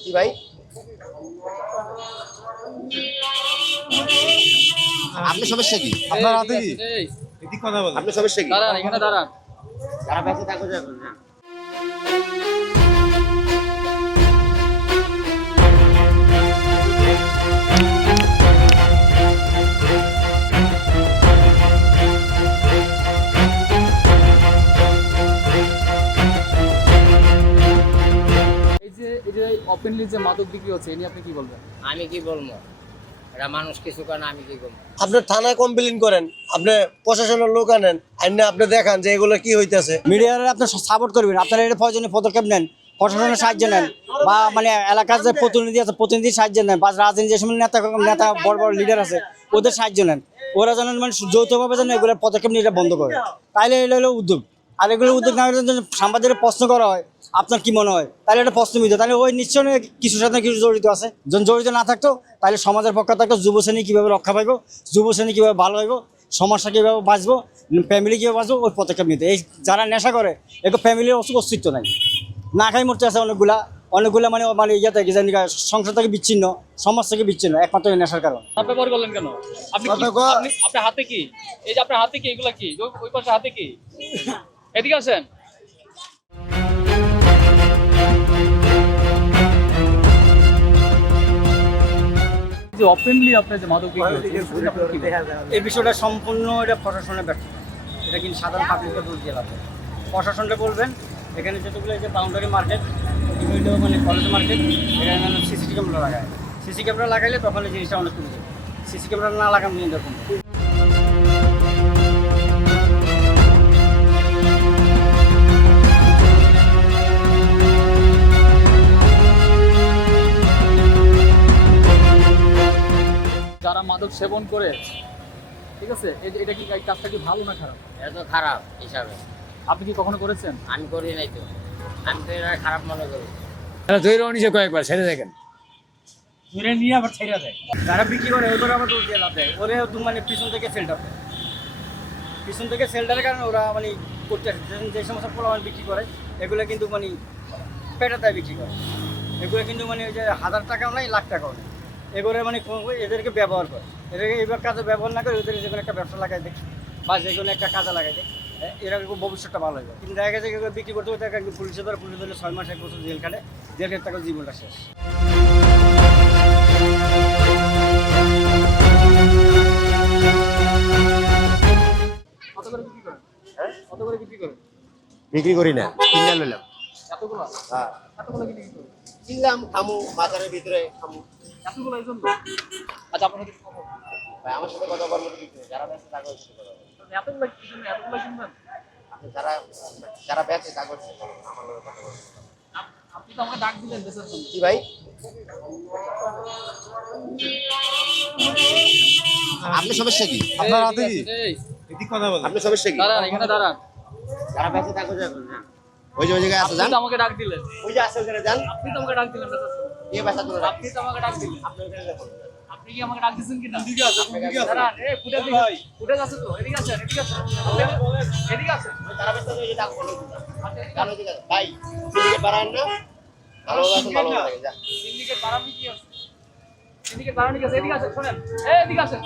কি ভাই? আপনার সমস্যা কি? আপনার হাতে কি? কথা বলেন আপনার সমস্যা কি? দাঁড়ান এখানে দাঁড়ান। যারা বেঁচে থাকো যাবেন এই যে ওপেনলি যে মাদক বিক্রি হচ্ছে এ নিয়ে আপনি কি বলবেন? আমি কি বলব? এরা মানুষ কিছু করে আমি কি বলব? আপনি থানায় কমপ্লেন করেন আপনি প্রশাসনের লোক আনেন আইনে আপনি দেখান যে এগুলো কি হইতেছে। মিডিয়ার আপনি সাপোর্ট করবেন আপনারা এটা প্রয়োজনীয় পদক্ষেপ নেন প্রশাসনের সাহায্য নেন বা মানে এলাকার যে প্রতিনিধি আছে প্রতিনিধির সাহায্য নেন বা রাজনীতি যে সময় নেতা নেতা বড় বড় লিডার আছে ওদের সাহায্য নেন। ওরা যেন মানে যৌথভাবে যেন এগুলো পদক্ষেপ নিয়ে এটা বন্ধ করে। তাইলে এটা হলো উদ্যোগ। আর এগুলো উদ্যোগ না হলে যদি সাংবাদিকের প্রশ্ন করা হয় আপনার কি মনে হয়? তাহলে এটা প্রশ্ন মিলতো তাহলে ওই নিশ্চয়ই কিছু সাথে কিছু জড়িত আছে। যখন জড়িত না থাকতো তাহলে সমাজের পক্ষ থাকতো যুব শ্রেণি কীভাবে রক্ষা পাইব যুব শ্রেণি কীভাবে ভালো হইব সমাজটা কীভাবে বাঁচবো ফ্যামিলি কীভাবে বাঁচবো ওই পদক্ষেপ নিতে এই যারা নেশা করে এগুলো ফ্যামিলির অস্তিত্ব নাই। না খাই মরতে আছে অনেকগুলা। অনেকগুলা মানে মানে ইয়ে থাকে গা, সংসার থেকে বিচ্ছিন্ন সমাজ থেকে বিচ্ছিন্ন একমাত্র নেশার কারণ। পরে বললেন কেন? আপনি আপনার হাতে কি? এই যে আপনার হাতে কি? এগুলা কি? ওই পাশে হাতে কি? এদিকে আসেন। যে ওপেনলি আপনি যে মাদক এই বিষয়টা সম্পূর্ণ এটা প্রশাসনের ব্যর্থ এটা কিন্তু সাধারণ পাবলিকের লাভ নেই। প্রশাসনটা বলবেন এখানে যতগুলো এই যে বাউন্ডারি মার্কেট বিভিন্ন মানে কলেজ মার্কেট এখানে সিসি ক্যামেরা লাগায়। সিসি ক্যামেরা লাগাইলে তখন এই জিনিসটা অনেক কমে যাবে। সিসি ক্যামেরা না লাগানো কিন্তু এরকম মাদক সেবন করে। ঠিক আছে? এটা কি কাজটা কি ভালো না খারাপ? এটা তো খারাপ হিসাবে। আপনি কি কখনো করেছেন? আমি করি নাই তো। আমি তো এটা খারাপ মনে করি। তাহলে ধৈর্য নিচে কয়েকবার ছেড়ে দেখেন। ধরে নিয়ে আবার ছেড়ে দেয়। যারা বিক্রি করে ওদের আবার দোষ দিয়ে লাভ দেয়। ওরা মানে পিছন থেকে সেলটা দেয়। পিছন থেকে সেলটার কারণে ওরা মানে করতে আসে। যে- সমস্ত পোলামান বিক্রি করে এগুলো কিন্তু মানে পেটাতায় বিক্রি করে। এগুলো কিন্তু মানে ওই যে হাজার টাকাও নাই লাখ টাকাও নেই এগুলো মানে কোন- এদেরকে ব্যবহার করে। এদেরকে এবার কাজে ব্যবহার না করে ওদের যে কোনো একটা ব্যবসা লাগাই দেয় বা যে কোনো একটা কাজে লাগাই দেয় এরা কিন্তু ভবিষ্যৎটা ভালো হবে কিন্তু দেখা গেছে বিক্রি করতে করতে একদম পুলিশে ধরে পুলিশে ধরে ছয় মাস এক বছর জেল খাটে জেল খেটে তাকে জীবনটা শেষ। কত বিক্রি করি না। কিনে লইলাম এতগুলো হ্যাঁ। এতগুলো কি বিক্রি করেন? কিনলাম খামু বাজারের ভিতরে খামু। এতগুলো এই জন্য আচ্ছা আপনার হাতে ভাই আমার সাথে কথা যারা বেঁচে থাকো কথা বলব। এতগুলো কি জন্য এতগুলো কিনবেন আপনি যারা আমার কথা বলব। আপ- আপনি তো আমাকে ডাক দিলেন বেচার জন্য। কি ভাই? আপনার সমস্যা কি? আপনার এই, হাতে কি? এই, এদিক কথা বলেন। আপনার সমস্যা কি? দাঁড়ান এখানে দাঁড়ান। যারা বেঁচে থাকো যাবেন না ওই যে ওই জায়গায় আছে যান। আমাকে ডাক দিলেন। ওই যে আছে ওখানে যান। আপনি তো আমাকে ডাক দিলেন বেচার জন্য এ বাসা আপনি তো আমাকে ডাক দিলেন। আপনি ওখানে যাবেন আপনি কি আমাকে ডাক দিচ্ছেন কিনা? দাঁড়ান এই ফুটেজ ফুটেজ আছে তো? এদিকে তারা এই ডাক বলো। আছে ভাই সিন্ডিকেট বাড়ান না। ভালো আছে ভালো থাকে যা সিন্ডিকেট বাড়ানি কি আছে? সিন্ডিকেট বাড়ানি কি আছে? এদিকে শোনেন। এদিকে আছেন